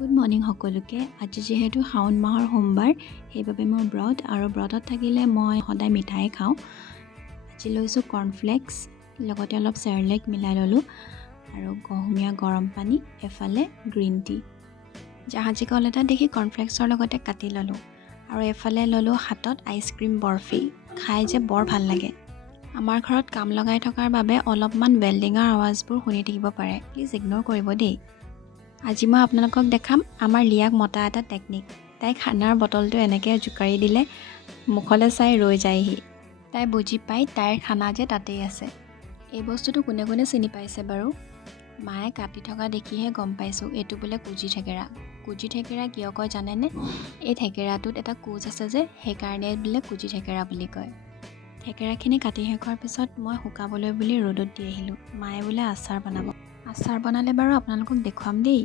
Good morning সকলোকে। আজি যিহেতু শাওণ মাহৰ সোমবাৰ, সেইবাবে মোৰ ব্ৰত আৰু ব্ৰতত থাকিলে মই সদায় মিঠাই খাওঁ। আজি লৈছোঁ কৰ্ণফ্লেক্স, লগতে অলপ চেৰেলেক মিলাই ল'লোঁ আৰু কুহুমীয়া গৰম পানী, এফালে গ্ৰীণ টি। জাহাজী কল এটা দেখি কৰ্ণফ্লেক্সৰ লগতে কাটি ল'লোঁ আৰু এফালে ল'লোঁ হাতত আইচক্ৰীম বৰফি। খাই যে বৰ ভাল লাগে। আমাৰ ঘৰত কাম লগাই থকাৰ বাবে অলপমান ৱেল্ডিঙৰ আৱাজবোৰ শুনি থাকিব পাৰে, প্লিজ ইগন'ৰ কৰিব দেই। আজি মই আপোনালোকক দেখাম আমাৰ লিয়াক মতা এটা টেকনিক। তাই খানাৰ বটলটো এনেকৈ জোকাৰি দিলে মুখলৈ চাই ৰৈ যায়হি। তাই বুজি পায় তাইৰ খানা যে তাতেই আছে। এই বস্তুটো কোনে কোনে চিনি পাইছে বাৰু? মায়ে কাটি থকা দেখিহে গম পাইছোঁ এইটো বোলে কুজি থেকেৰা। কুজি থেকেৰা কিয় কয় জানেনে? এই থেকেৰাটোত এটা কোজ আছে যে, সেইকাৰণে বোলে কুজি থেকেৰা বুলি কয়। থেকেৰাখিনি কাটি শেষ হোৱাৰ পিছত মই শুকাবলৈ বুলি ৰ'দত দি আহিলোঁ। মায়ে বোলে আচাৰ বনাব। আচাৰ বনালে বাৰু আপোনালোকক দেখুৱাম দেই।